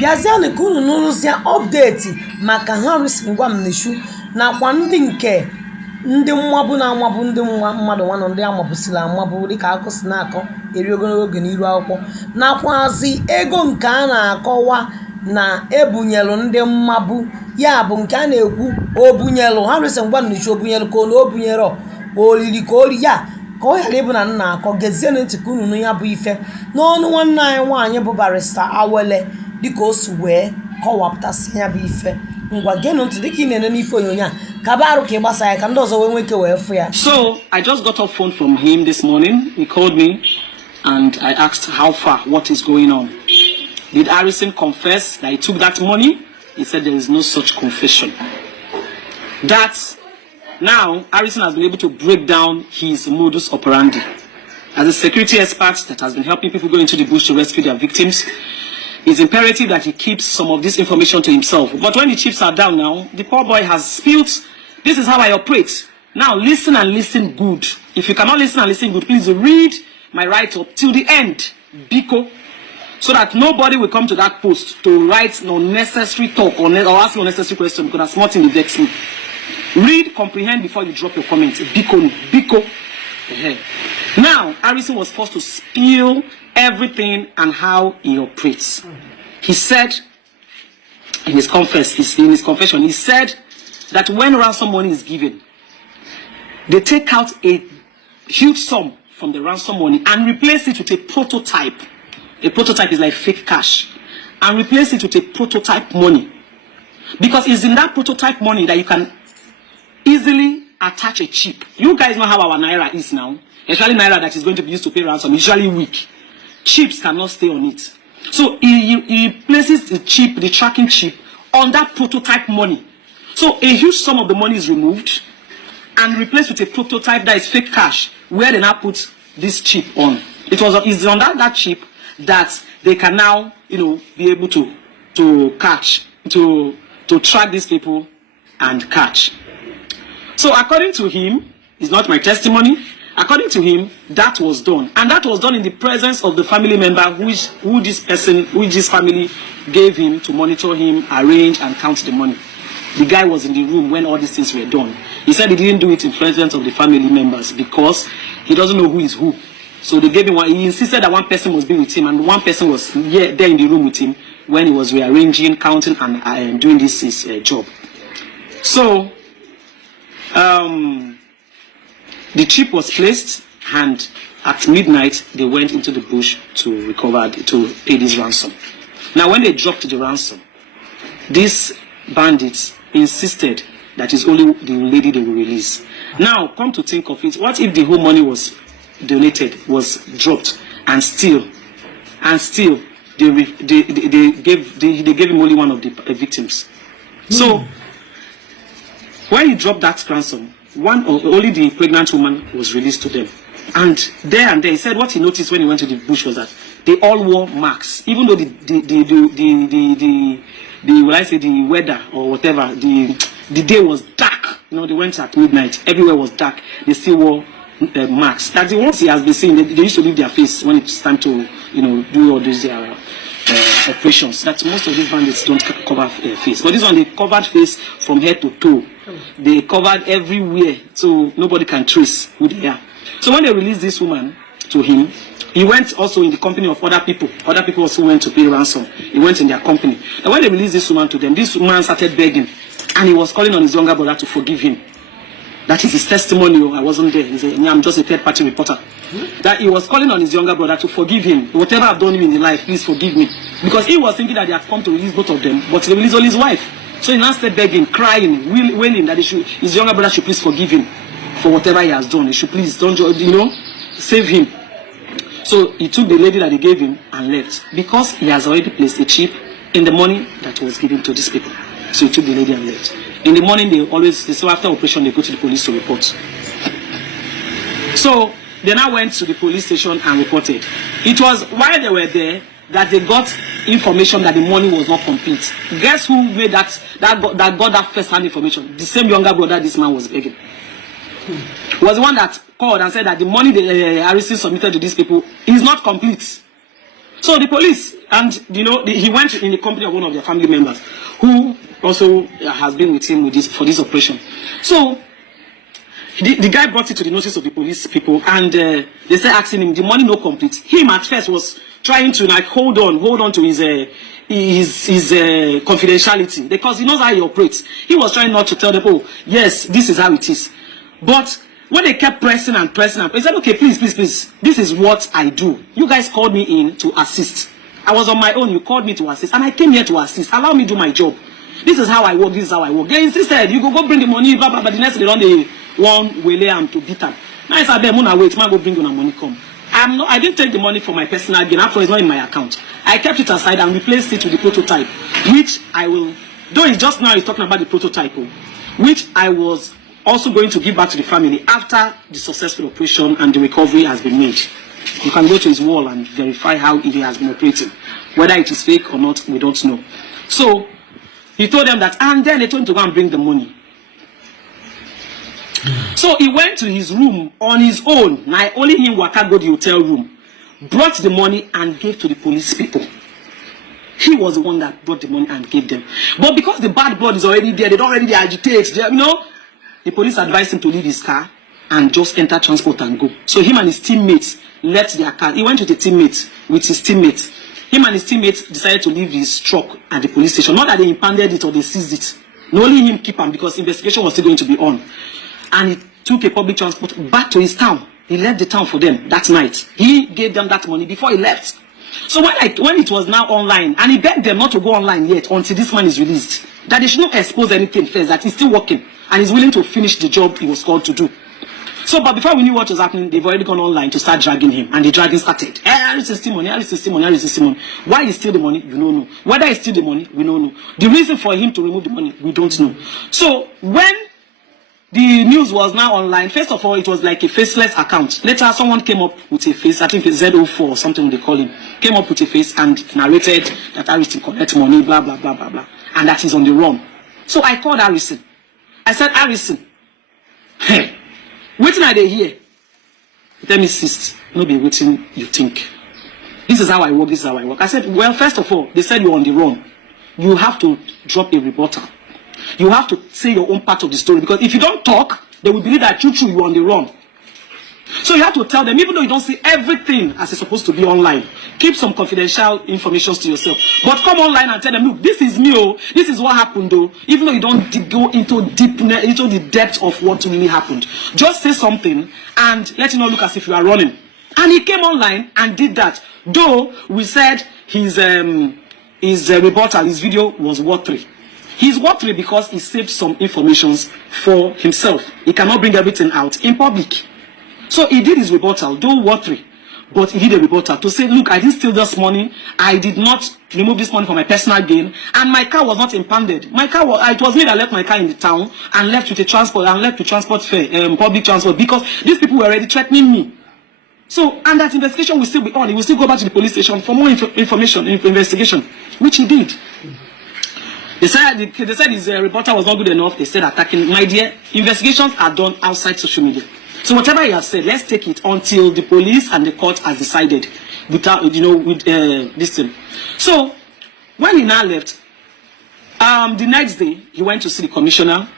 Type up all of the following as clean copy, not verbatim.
Biaziani kunu n'ụzia update maka Harrison Gwamnishu nakwa ndị nke ndị mmabụ na amabụ ndị mmadụ nwanọ ndị amabụsila amabụ dịka akụsi na-akọ eri ogologo oge n'iru akwụkwọ nakwazi ego nke a na-akọwa na ebunyelu ndị mmabụ ya bụ nke a na-ekwu obunyelu Harrison Gwamnishu obunyelu ka na obunyero olili ka oli ya ka ọ ghara ịbụ na nna akọ gezie ntị ka unu ya bụ ife n'ọnụ nwanne anyị nwaanyị bụ barista Awele dịka o si wee kọwapụtasị ya bụ ife ngwa genu ntị dịka ị na-ene n'ife onyonyo a ka barụ ka ị gbasa ya ka ndị ọzọ wee nweke wee fụ ya. So I just got a phone from him this morning. He called me and I asked how far, what is going on. Did Harrison confess that he took that money? He said there is no such confession. That now Harrison has been able to break down his modus operandi. As a security expert that has been helping people go into the bush to rescue their victims, it's imperative that he keeps some of this information to himself. But when the chips are down now, the poor boy has spilled, this is how I operate. Now listen and listen good. If you cannot listen and listen good, please read my write-up till the end, Biko, so that nobody will come to that post to write unnecessary talk or ask unnecessary questions because that's not in the vex me. Read, comprehend before you drop your comments. Biko. Now, Harrison was forced to spill everything and how he operates. He said in his confession, he said that when ransom money is given, they take out a huge sum from the ransom money and replace it with a prototype. A prototype is like fake cash. And replace it with a prototype money. Because it's in that prototype money that you can easily attach a chip. You guys know how our Naira is now. Especially Naira that is going to be used to pay ransom. Usually weak. Chips cannot stay on it. So he places the chip, the tracking chip, on that prototype money. So a huge sum of the money is removed and replaced with a prototype that is fake cash, where they now put this chip on. It's on that chip that they can now, be able to catch, to track these people and catch. So according to him, it's not my testimony. According to him, that was done. And that was done in the presence of the family member who this family gave him to monitor him, arrange and count the money. The guy was in the room when all these things were done. He said he didn't do it in presence of the family members because he doesn't know who is who. So they gave him he insisted that one person must be with him, and one person was there in the room with him when he was rearranging, counting and doing his job. So the chip was placed, and at midnight they went into the bush to pay this ransom. Now when they dropped the ransom, these bandits insisted that it's only the lady they will release. Now come to think of it, what if the whole money was donated, was dropped, and still they gave him only one of the victims? So when he dropped that ransom, only the pregnant woman was released to them. And there he said what he noticed when he went to the bush was that they all wore masks, even though the weather or whatever, the day was dark. They went at midnight, everywhere was dark. They still wore masks. That's the ones he has been seeing. They used to leave their face when it's time to do all these operations. That most of these bandits don't cover face, but this one they covered face from head to toe. They covered everywhere, so nobody can trace who they are. So when they released this woman to him, he went also in the company of other people. Other people also went to pay ransom. He went in their company. And when they released this woman to them, this woman started begging, and he was calling on his younger brother to forgive him. That is his testimony. I wasn't there. He said, I'm just a third-party reporter. That he was calling on his younger brother to forgive him. Whatever I've done him in life, please forgive me. Because he was thinking that they had come to release both of them, but they released only his wife. So he now started begging, crying, wailing that his younger brother should please forgive him for whatever he has done. He should please, save him. So he took the lady that he gave him and left, because he has already placed a chip in the money that was given to these people. So he took the lady and left. In the morning, so after operation, they go to the police to report. So they now went to the police station and reported. It was while they were there that they got information that the money was not complete. Guess who made that got that first-hand information? The same younger brother this man was begging. Was the one that called and said that the money Harrison submitted to these people is not complete. So the police, And you know, he went in the company of one of their family members, who also has been with him for this operation. So the guy brought it to the notice of the police people, and they started asking him, the money no complete. Him at first was trying to like hold on to his confidentiality, because he knows how he operates. He was trying not to tell them, oh yes, this is how it is. But when they kept pressing and pressing, he said, okay, please, this is what I do. You guys called me in to assist. I was on my own, you called me to assist, and I came here to assist. Allow me to do my job. This is how I work, this is how I work. They insisted, you go bring the money, blah, blah, but the next day they run the one Awele and to beat them. Now I said, Muna, wait, man, go bring you the money, come. I didn't take the money for my personal gain, after it's not in my account. I kept it aside and replaced it with the prototype, which I will, though it's just now he's talking about the prototype, which I was also going to give back to the family after the successful operation and the recovery has been made. You can go to his wall and verify how he has been operating. Whether it is fake or not, we don't know. So he told them that, and then they told him to go and bring the money. So he went to his room on his own. Now only him waka go to the hotel room, brought the money and gave to the police people. He was the one that brought the money and gave them. But because the bad blood is already there, they don't already agitate. You know, the police advised him to leave his car and just enter transport and go. So him and his teammates left their car. He went with his teammates. Him and his teammates decided to leave his truck at the police station. Not that they impounded it or they seized it. No, only him keep him, because investigation was still going to be on. And he took a public transport back to his town. He left the town for them that night. He gave them that money before he left. So when it was now online, and he begged them not to go online yet until this man is released, that they should not expose anything first, that he's still working and he's willing to finish the job he was called to do. So, but before we knew what was happening, they've already gone online to start dragging him, and the dragging started. Why he steal the money? We don't know. Whether he steal the money, we don't know. The reason for him to remove the money, we don't know. So, when the news was now online, first of all, it was like a faceless account. Later, someone came up with a face, I think it's Z04 or something they call him, came up with a face and narrated that Harrison collect money, blah, blah, blah, blah, blah, and that he's on the run. So I called Harrison. I said, Harrison, hey, waiting are they here? Let me insist. No be waiting you think. This is how I work, this is how I work. I said, well, first of all, they said you're on the run. You have to drop a rebuttal. You have to say your own part of the story, because if you don't talk, they will believe that you're on the run. So you have to tell them, even though you don't see everything as it's supposed to be online, keep some confidential information to yourself. But come online and tell them, look, this is me, oh, this is what happened, though. Even though you don't go into the depth of what really happened, just say something and let it not look as if you are running. And he came online and did that. Though we said his rebuttal, his video was watery. He's watery because he saved some information for himself. He cannot bring everything out in public. So he did his rebuttal, though watery, but he did a rebuttal to say, look, I didn't steal this money. I did not remove this money for my personal gain, and my car was not impounded. My car was, it was me that left my car in the town and left with a transport and left to transport fare, public transport, because these people were already threatening me. So, and that investigation will still be on. He will still go back to the police station for more information, investigation, which he did. They said his rebuttal was not good enough. They said attacking. My dear, investigations are done outside social media. So whatever you have said, let's take it until the police and the court has decided, without with this thing. So when he now left, the next day he went to see the commissioner,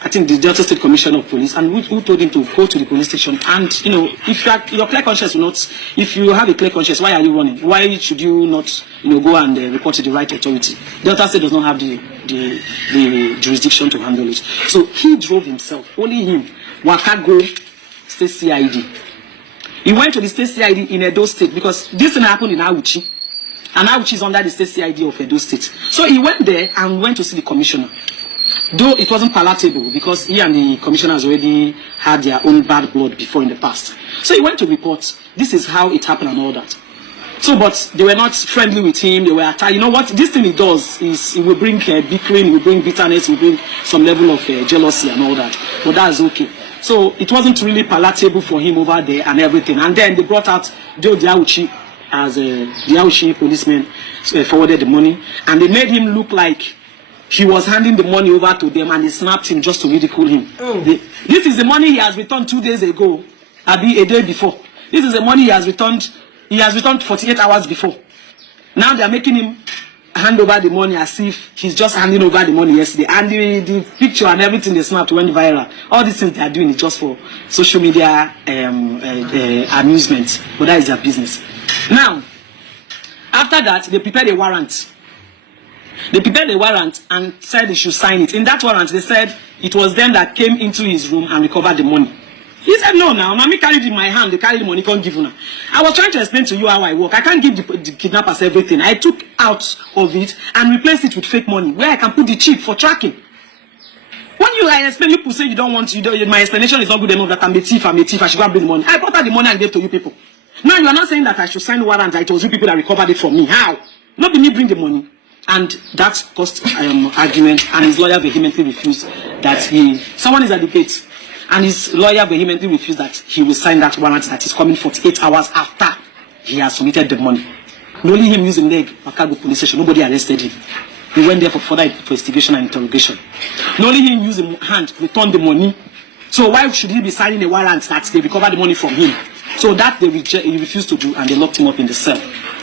I think the Delta State Commissioner of Police, and who told him to go to the police station. And if your clear conscience will not, if you have a clear conscience, why are you running? Why should you not, go and report to the right authority? Delta State does not have the jurisdiction to handle it. So he drove himself, only him, Wakago State CID. He went to the State CID in Edo State because this thing happened in Awuchi, and Awuchi is under the State CID of Edo State. So he went there and went to see the commissioner. Though it wasn't palatable because he and the commissioners already had their own bad blood before in the past. So he went to report, this is how it happened and all that. So, but they were not friendly with him, they were attacked. You know what this thing it does is it will bring bickering, it will bring bitterness, it will bring some level of jealousy and all that. But that's okay. So it wasn't really palatable for him over there and everything. And then they brought out Joe Diauchi as the Diauchi policeman forwarded the money. And they made him look like he was handing the money over to them, and they snapped him just to ridicule him. This is the money he has returned 2 days ago, a day before. This is the money he has returned 48 hours before. Now they are making him hand over the money as if he's just handing over the money yesterday. And the picture and everything they snapped went viral. All these things they are doing is just for social media amusement. But that is their business. Now, after that, they prepared a warrant. They prepared a warrant and said they should sign it. In that warrant, they said it was them that came into his room and recovered the money. He said, no, now, mommy carried it in my hand, they carried the money, can't give you. I was trying to explain to you how I work. I can't give the kidnappers everything. I took out of it and replaced it with fake money, where I can put the chip for tracking. When I explain, people say you don't want, my explanation is not good enough that I'm a thief, I should go and bring the money. I brought out the money and gave to you people. Now you are not saying that I should sign warrant that it was you people that recovered it from me. How? Not be me bring the money. And that caused argument, and his lawyer vehemently refused that someone is at the gate. And his lawyer vehemently refused that he will sign that warrant that is coming 48 hours after he has submitted the money. Only him using leg, Chicago police station, nobody arrested him. He went there for further investigation and interrogation. Only him using hand, returned the money. So why should he be signing a warrant that they recover the money from him? So that he refused to do, and they locked him up in the cell.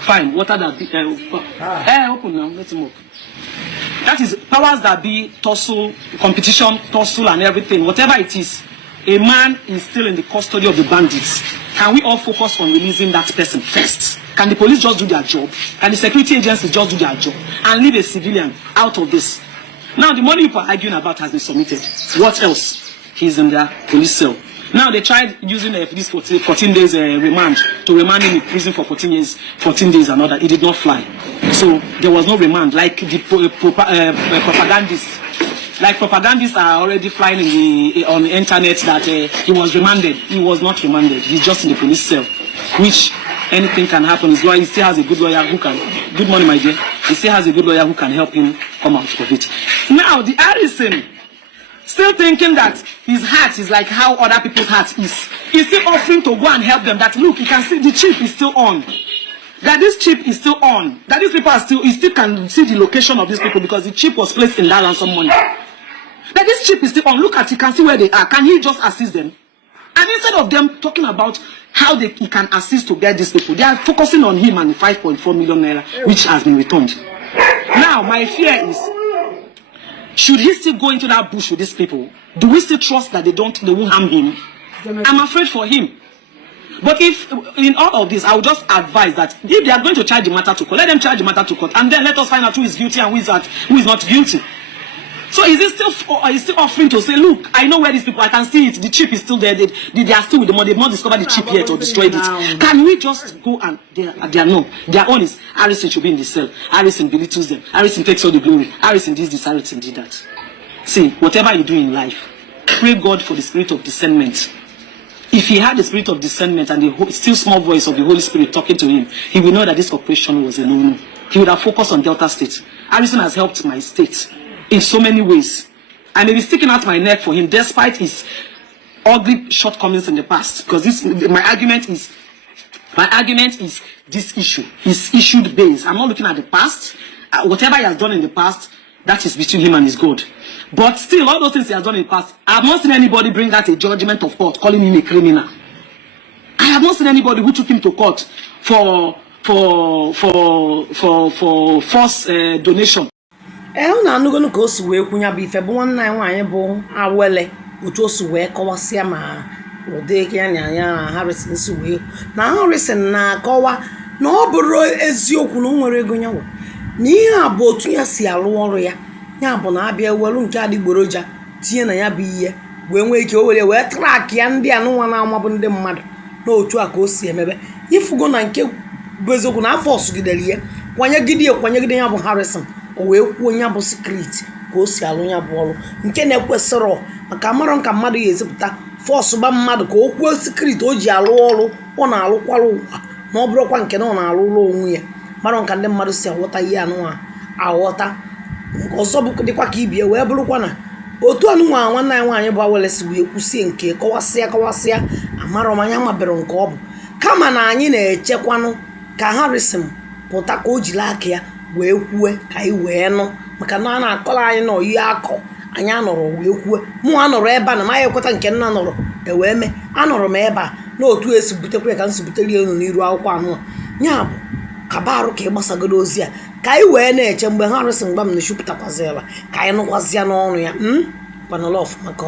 Fine, what are that? Open now, let him up. That is powers that be, tussle, competition, tussle and everything, whatever it is. A man is still in the custody of the bandits. Can we all focus on releasing that person first? Can the police just do their job? Can the security agencies just do their job? And leave a civilian out of this? Now, the money people are arguing about has been submitted. What else? He's in the police cell. Now, they tried using this 14 days remand to remand him in prison for 14 days and all that. It did not fly. So, there was no remand. Like the propagandists. Like propagandists are already flying on the internet that he was remanded. He was not remanded. He's just in the police cell. Which anything can happen. His lawyer, he still has a good lawyer who can... Good morning, my dear. He still has a good lawyer who can help him come out of it. Now, the Harrison... still thinking that his heart is like how other people's heart is. He's still offering to go and help them. That look, you can see the chip is still on. That this chip is still on. That these people are still, he still can see the location of these people because the chip was placed in that ransom money. That this chip is still on. Look at, you can see where they are. Can he just assist them? And instead of them talking about how he can assist to get these people, they are focusing on him and the 5.4 million naira which has been returned. Now, my fear is, should he still go into that bush with these people? Do we still trust that they won't harm him? I'm afraid for him. But if, in all of this, I would just advise that if they are going to charge the matter to court, let them charge the matter to court, and then let us find out who is guilty and who is not guilty. So is he still offering to say, look, I know where these people, I can see it, the chip is still there, they are still with the money, they've not discovered the chip yet or destroyed it. Can we just go and, they are no, their own is, Harrison should be in the cell, Harrison belittles them, Harrison takes all the glory, Harrison this, Harrison did that. See, whatever you do in life, pray God for the spirit of discernment. If he had the spirit of discernment and the still small voice of the Holy Spirit talking to him, he would know that this operation was a no-no. He would have focused on Delta State. Harrison has helped my state in so many ways. I may be sticking out my neck for him despite his ugly shortcomings in the past. Because my argument is this issue. It's issued based. I'm not looking at the past. Whatever he has done in the past, that is between him and his God. But still, all those things he has done in the past, I have not seen anybody bring that a judgment of court, calling him a criminal. I have not seen anybody who took him to court for false donation. Na anugonu ka o si wee kwunya bụ ife bụ nwanne anyị nwaanyị bụ Awele otu o si wee kọwasịa ma ụdị ya na anya Harrison si wee na Harrison na-akọwa na ọ bụrụ eziokwu na o nwere ego nyawo na ihe a bụ otu ya si arụ ọrụ ya ya bụ na abịa welu nke adịgboroja tinye na ya bụ ihe wee nwee ike o wee track ya ndị anụnwa na-amabụ ndị mmadụ na otu a ka o si emebe ifugo na nke bụ eziokwu na afọ ọsụgidere ihe kwanyegide ya bụ Harrison o wee kwuo nya bụ secret ka o si alụ nya bụ ọrụ nke na-ekwesịrọ maka amarọ nka mmadụ ya ezipụta force ba mmadụ ka o kwuo secret o ji alụ ọrụ ọ na-alụkwara ụwa na ọ bụrụkwa nke na ọ na-alụ ụlọ onwe ya marọ nka ndị mmadụ si aghọta ihe anụnwa aghọta ọzọ bụ dịkwa ka ibie wee bụrụkwa na otu anụnwa nwanne anyị nwaanyị bụ Awele si wee kwusie nke kọwasịa amarọ m anya mabere nke ọ bụ kama na anyị na-echekwanụ ka Harrison pụta ka o jiri aka ya wee kwue ka anyị wee nụ maka na a na-akọrọ anyị na oyi akọ anyị anọrọ wee kwue mụ anọrọ ebe a na maghị ekweta nke nna nọrọ ewee mee anọrọ m ebe a na otu esi butekwa ka m si butere elu n'iru akwụkwọ anụ ya bụ kabarụ ka ịgbasagoro ozi a ka anyị wee na-eche mgbe Harrison Gwamnishu pụtakwazịla ka anyị nụkwazịa n'ọnụ ya kwanụla ọfụma ka